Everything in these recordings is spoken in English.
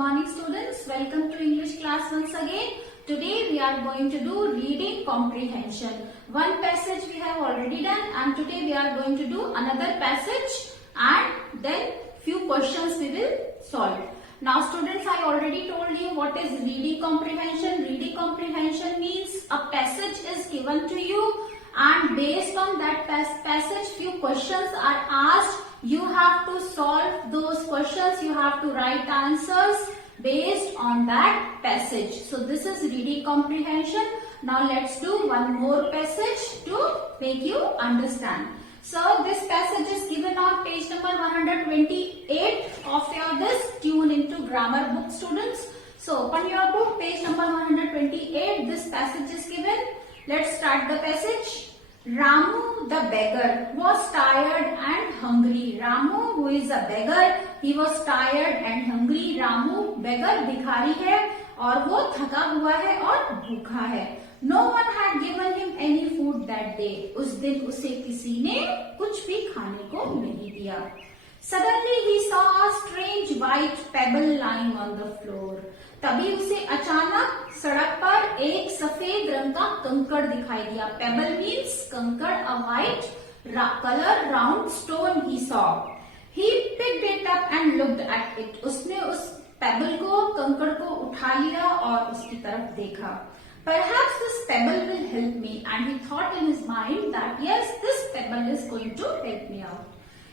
morning students. Welcome to English class once again. Today we are going to do reading comprehension. One passage we have already done and today we are going to do another passage and then few questions we will solve. Now students, I already told you what is reading comprehension. Reading comprehension means a passage is given to you and based on that passage few questions are asked. You have to solve those questions. You have to write answers based on that passage. So this is reading comprehension. Now let's do one more passage to make you understand. So this passage is given on page number 128 of your this Tune into Grammar book, students. So open your book, page number 128. This passage is given. Let's start the passage. Ramu the beggar was tired and hungry. Ramu, who is a beggar, he was tired and hungry. Ramu beggar भिखारी है और वो थका हुआ है और भूखा है. No one had given him any food that day. उस दिन उसे किसी ने कुछ भी खाने को नहीं दिया. Suddenly he saw a strange white pebble lying on the floor. तभी उसे अचानक सड़क पर एक सफेद रंग का कंकड़ दिखाई दिया. Pebble means कंकड़, a white color round stone he saw. He picked it up and looked at it. उसने उस pebble को, कंकड़ को उठा लिया और उसकी तरफ देखा. Perhaps this pebble will help me, and he thought in his mind that yes, this pebble is going to help me out.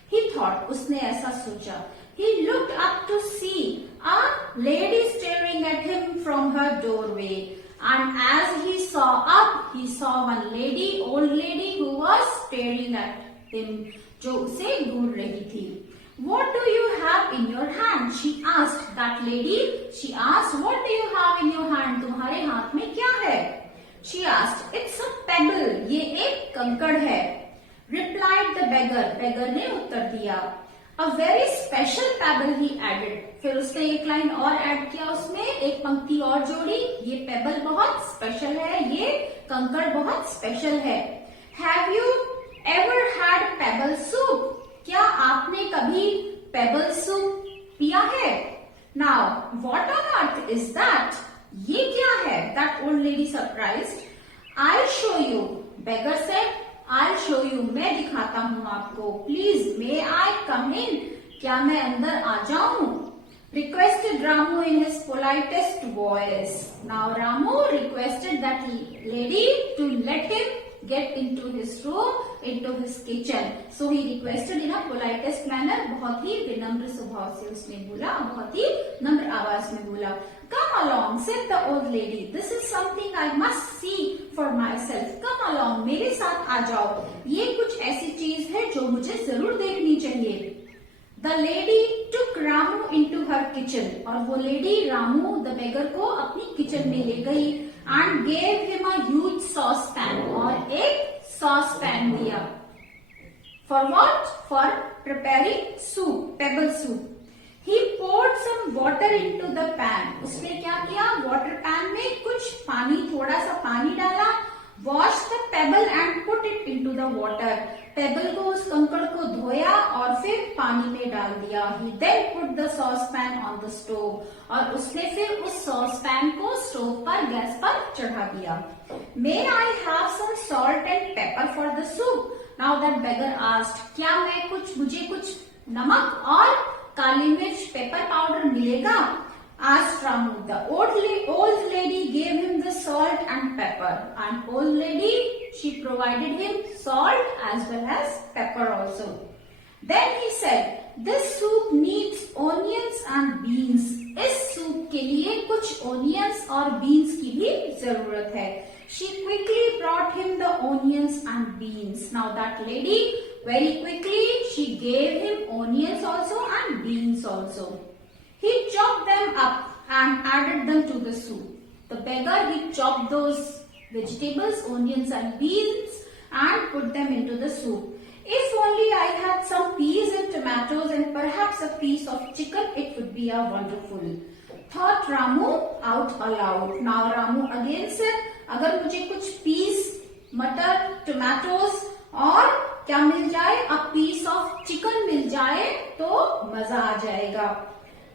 He thought, उसने ऐसा सोचा. He looked up to see a lady staring at him from her doorway. And as he saw up, he saw one lady, old lady, who was staring at him, जो उसे घूर रही थी. What do you have in your hand? She asked that lady. She asked, what do you have in your hand? तुम्हारे हाथ में क्या है? She asked, it's a pebble. ये एक कंकड़ है. Replied the beggar. Beggar ने उत्तर दिया. A very special pebble, he added. फिर उसने एक लाइन और ऐड किया, उसमें एक पंक्ति और जोड़ी. ये पेबल बहुत स्पेशल है, ये कंकड़ बहुत स्पेशल है. Have you ever had pebble soup? क्या आपने कभी पेबल सूप पिया है? Now, what on earth is that? ये क्या है? That old lady surprised. I'll show you. Beggar said, I'll show you. मैं दिखाता हूँ आपको. Please, may I come in? क्या मैं अंदर आ जाऊँ? Requested Ramu in his politest voice. Now Ramu requested that lady to let him get into his room, into his kitchen. So he requested in a politest manner. बहुत ही विनम्र स्वभाव से उसने बोला, बहुत ही नम्र आवाज में बोला. Come along, said the old lady. This is something I must see for myself. Come along, मेरे साथ आ जाओ. ये कुछ ऐसी चीज है जो मुझे जरूर देखनी चाहिए. The lady took Ramu into her kitchen. और वो lady Ramu the beggar को अपनी kitchen में ले गई and gave him a huge saucepan. और एक saucepan दिया. For what? For preparing soup, pebble soup. He poured some water into the pan. उसने क्या किया? Water pan में कुछ पानी, थोड़ा सा पानी डाला. Wash the pebble and put it into the water. Pebble को, उस कंकड़ को धोया और फिर पानी में डाल दिया. He then put the saucepan on the stove. और उसने फिर उस saucepan को स्टोव पर, गैस पर चढ़ा दिया. May I have some salt and pepper for the soup? Now that beggar asked, क्या मुझे कुछ नमक और काली मिर्च, पेपर पाउडर मिलेगा? Asked Ramu. The old lady gave him the salt and pepper. And old lady, she provided him salt as well as pepper also. Then he said, this soup needs onions and beans. इस soup के लिए कुछ onions और beans की भी जरूरत है. She quickly brought him the onions and beans. Now that lady, very quickly, she gave him onions also and beans also. He chopped them up and added them to the soup. The beggar, he chopped those vegetables, onions and beans and put them into the soup. If only I had some peas and tomatoes and perhaps a piece of chicken, it would be a wonderful. Thought Ramu out aloud. Now Ramu again said, अगर मुझे कुछ peas, मटर, tomatoes और क्या मिल जाए, a piece of chicken मिल जाए तो मजा आ जाएगा.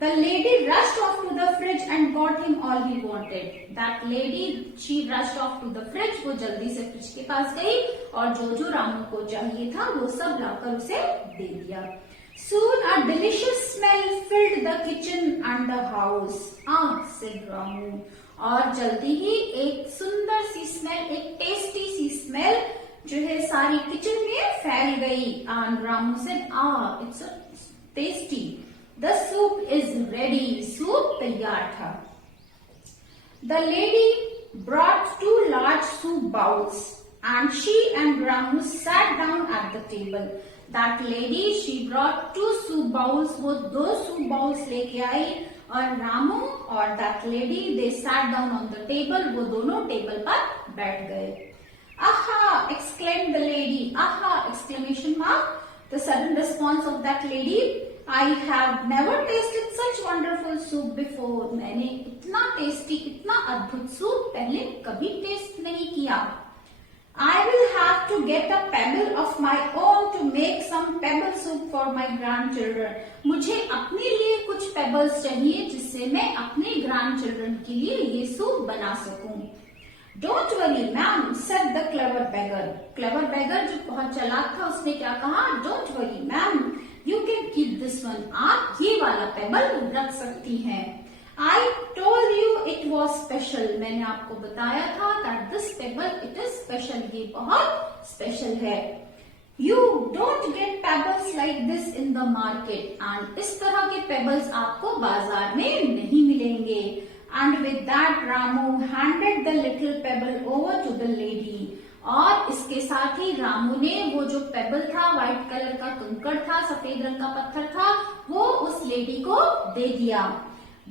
The lady rushed off to the fridge and got him all he wanted. That lady, she rushed off to the fridge. वो जल्दी से फ्रिज के पास गई और जो जो रामू को चाहिए था वो सब लाकर उसे दे दिया. Soon a delicious smell filled the kitchen and the house. said Ramu. और जल्दी ही एक सुंदर सी स्मेल, एक टेस्टी सी स्मेल जो है सारी किचन में फैल गई. And Ramu said, it's a tasty. The soup is ready. Soup तैयार था. The lady brought 2 large soup bowls and she and Ramu sat down at the table. That lady, she brought 2 soup bowls. वो 2 soup bowls लेके आई और रामू और that lady, they sat down on the table. वो दोनों table पर बैठ गए. Aha! exclaimed the lady. Aha! exclamation mark. The sudden response of that lady. I have never tasted such wonderful soup before. मैंने इतना टेस्टी, इतना अद्भुत soup पहले कभी टेस्ट नहीं किया. I will have to get a pebble of my own to make some pebble soup for my grandchildren. मुझे अपने लिए कुछ पेबल्स चाहिए जिससे मैं अपने ग्रैंडचिल्ड्रन के लिए ये सूप बना सकूं. Don't worry, ma'am, said the clever beggar. Clever beggar जो बहुत चालाक था उसने क्या कहा? Don't worry, ma'am, you can keep this one. आप ये वाला पेबल रख सकती हैं. I told you it was special. मैंने आपको बताया था that this pebble it is special. ये बहुत special है. You don't get pebbles like this in the market. And इस तरह के pebbles आपको बाजार में नहीं मिलेंगे. And with that, Ramu handed the little pebble over to the lady. और इसके साथ ही रामू ने वो जो पेबल था, व्हाइट कलर का कंकड़ था, सफेद रंग का पत्थर था, वो उस लेडी को दे दिया.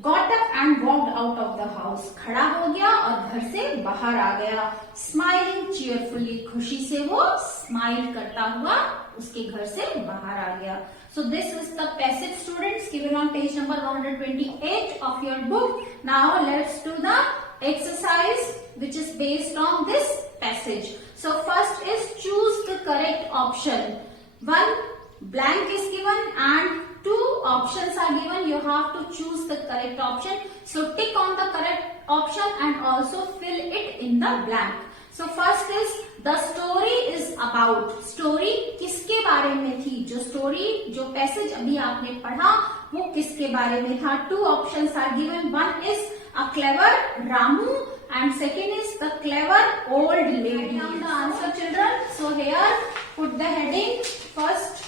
Got up and walked out of the house. खड़ा हो गया और घर से बाहर आ गया. Smiling cheerfully. खुशी से वो स्माइल करता हुआ उसके घर से बाहर आ गया. So this is the passage, students, given on page number 128 of your book. Now let's do the exercise which is based on this passage. So first is choose the correct option. One blank is given and 2 options are given. You have to choose the correct option. So tick on the correct option and also fill it in the blank. So first is the story is about. Story किसके बारे में थी? जो story, जो passage अभी आपने पढ़ा वो किसके बारे में था? 2 options are given. One is a clever Ramu and second is the clever old lady. Now the answer, children. So here put the heading. First,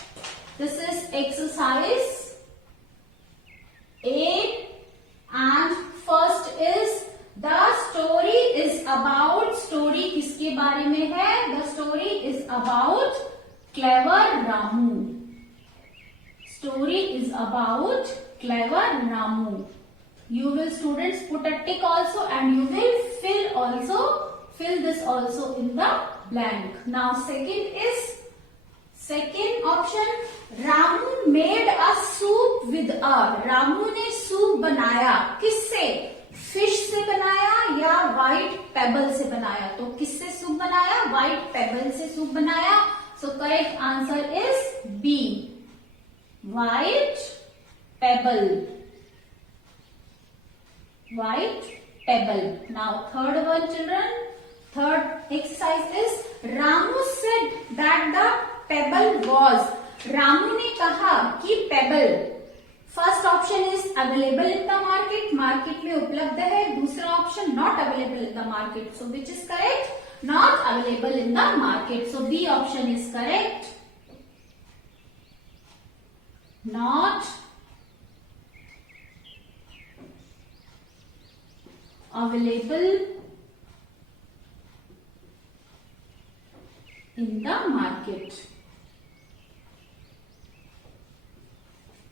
this is exercise A and first is the story is about. Story किसके बारे में है? The story is about clever Ramu. Story is about clever Ramu. You will, students, put a tick also and you will fill this also in the blank. Now second option, Ramu made a soup with a. Ramu ने soup बनाया. किससे? Fish से बनाया या white payable से बनाया? तो किससे सूप बनाया? व्हाइट पेबल से सूप बनाया. So correct answer is B, white pebble. White pebble. Now third one, children. Third exercise is Ramu said that the pebble was. Ramu ने कहा कि pebble. First option is available in the market. Market में उपलब्ध है. दूसरा option not available in the market. So which is correct? Not available in the market. So B option is correct. Not available in the market.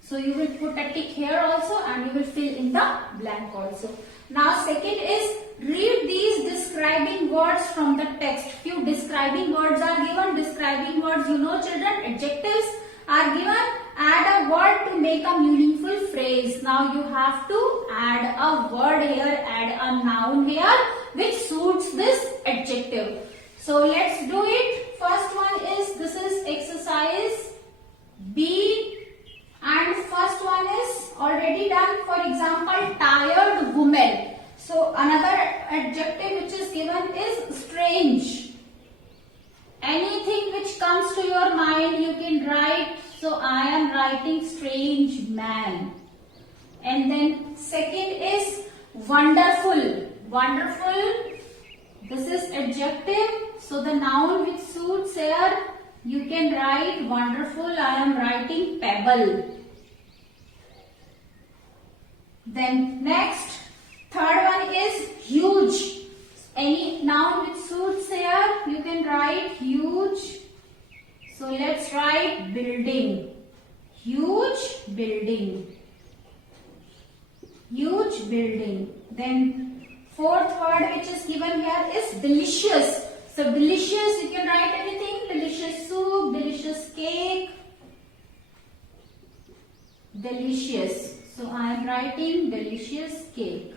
So you will put a tick here also and you will fill in the blank also. Now second is read these describing words from the text. Few describing words are given. Describing words, you know, children, adjectives are given. Add a word to make a meaningful phrase. Now you have to add a word here, add a noun here which suits this adjective. So let's do it. First one is, this is exercise B and first one is already done. For example, tired woman. So another adjective which is given is strange. Anything which comes to your mind you can write. So I am writing strange man. And then second is wonderful. Wonderful. This is adjective. So the noun which suits here, you can write wonderful. I am writing pebble. Then next, third one is huge. Any noun which suits here, you can write huge. So let's write building. Huge building. Huge building. Then fourth word which is given here is delicious. So delicious, you can write anything. Delicious soup, delicious cake. Delicious. So I am writing delicious cake.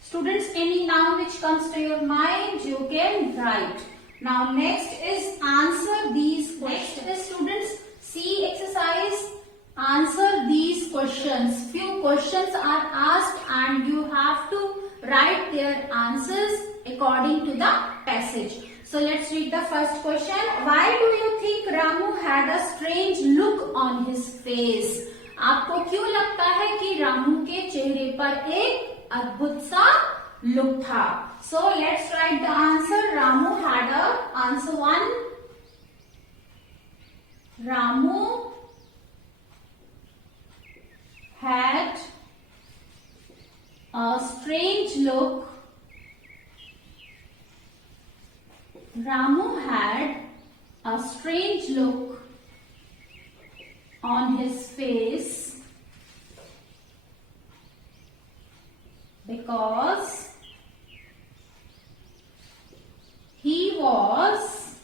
Students, any noun which comes to your mind, you can write. Now next is answer these questions. Next is students, see exercise. Answer these questions. Few questions are asked and you have to write their answers according to the passage. So let's read the first question. Why do you think Ramu had a strange look on his face? आपको क्यों लगता है कि रामू के चेहरे पर एक अद्भुत सा लुक था? So let's write the answer. Ramu had a answer 1. Ramu had a strange look. Ramu had a strange look on his face because he was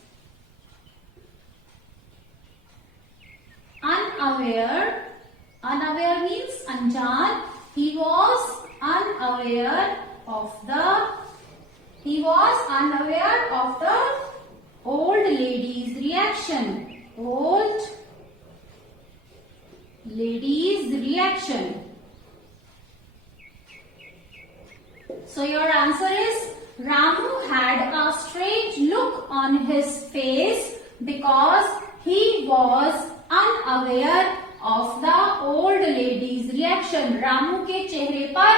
unaware. Unaware means anjan. He was unaware of the old lady's reaction. Old lady's reaction. So your answer is Ramu had a strange look on his face because he was unaware of the old lady's reaction. Ramu के चेहरे पर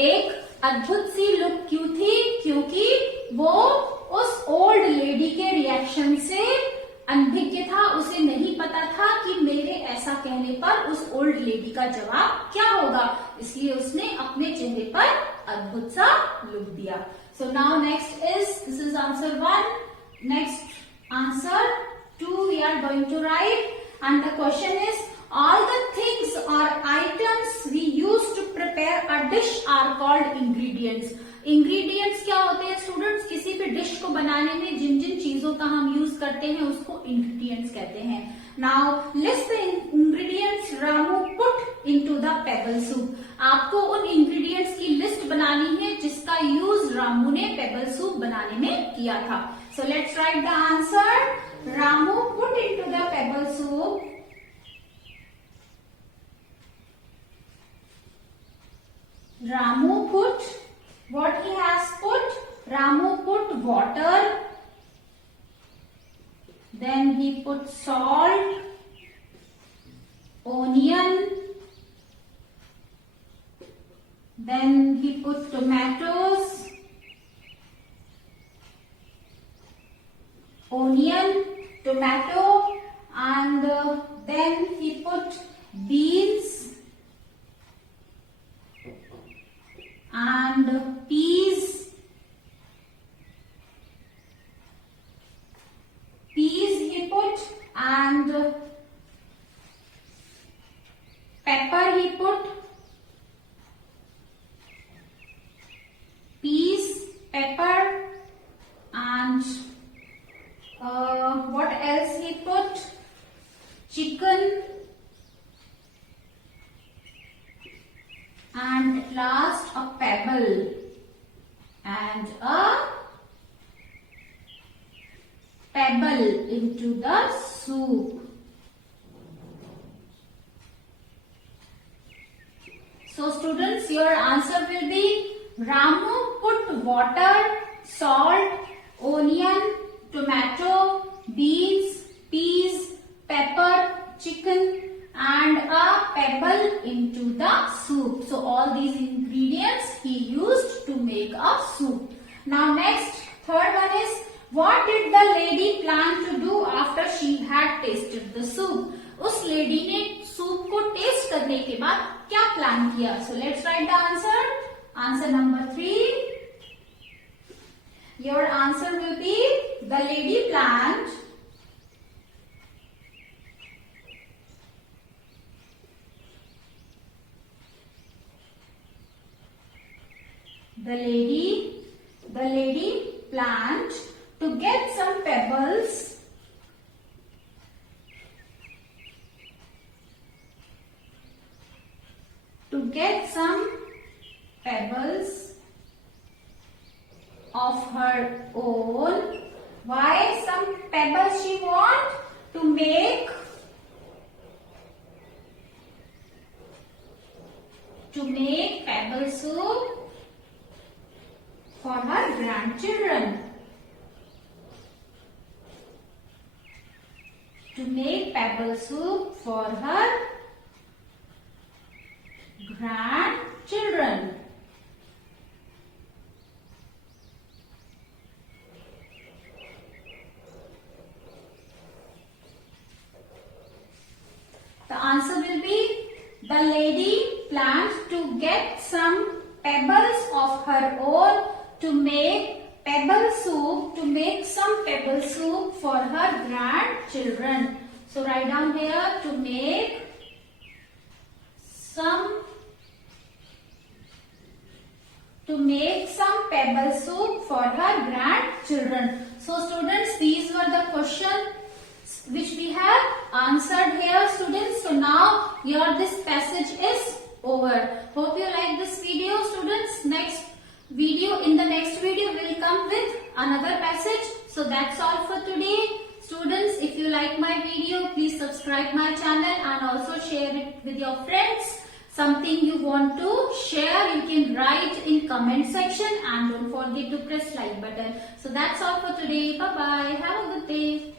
एक अद्भुत see look क्यों थी? क्योंकि वो उस ओल्ड लेडी के रिएक्शन से अनभिज्ञ था. उसे नहीं पता था कि मेरे ऐसा कहने पर उस ओल्ड लेडी का जवाब क्या होगा, इसलिए उसने अपने चेहरे पर अद्भुत सा लुक दिया. So now next is, this is answer 1. Next answer 2 we are going to write, and the question is, all the things or items we use to prepare a dish are called ingredients. Ingredients क्या होते हैं students? किसी भी dish को बनाने में जिन जिन चीजों का हम यूज करते हैं उसको इंग्रेडिएंट्स कहते हैं. Now list the ingredients Ramu put into the payable soup. आपको उन इंग्रेडिएंट्स की लिस्ट बनानी है जिसका यूज रामू ने पेबल सूप बनाने में किया था. So let's write the answer. Ramu put into the payable soup Ramu put, what he has put? Ramu put water, then he put salt, onion, then he put tomatoes, onion, tomato, and then he put beans and peas. Peas he put, and pepper he put. Peas, pepper, and what else he put? Chicken, and at last a pebble and a pebble into the soup. So students, your answer will be Ramu put water, salt, onion, tomato, beans, peas, pepper, chicken and a pebble into the soup. So all these ingredients he used to make a soup. Now next, third one is, what did the lady plan to do after she had tasted the soup? उस lady ने soup को test करने के बाद क्या plan किया? So let's write the answer. Answer number 3. Your answer will be, the lady planned planned to get some pebbles of her own. Why some pebbles she want? To make pebble soup for her grandchildren. To make pebble soup for her grandchildren. The answer will be, the lady planned to get some pebbles of her own to make some pebble soup for her grandchildren. So write down here, to make some pebble soup for her grandchildren. So students, these were the questions which we have answered here, students. So now this passage is over. Hope you like this video, students. In the next video will come with another passage. So that's all for today, students. If you like my video, please subscribe my channel and also share it with your friends. Something you want to share, you can write in comment section and don't forget to press like button. So that's all for today. Bye bye. Have a good day.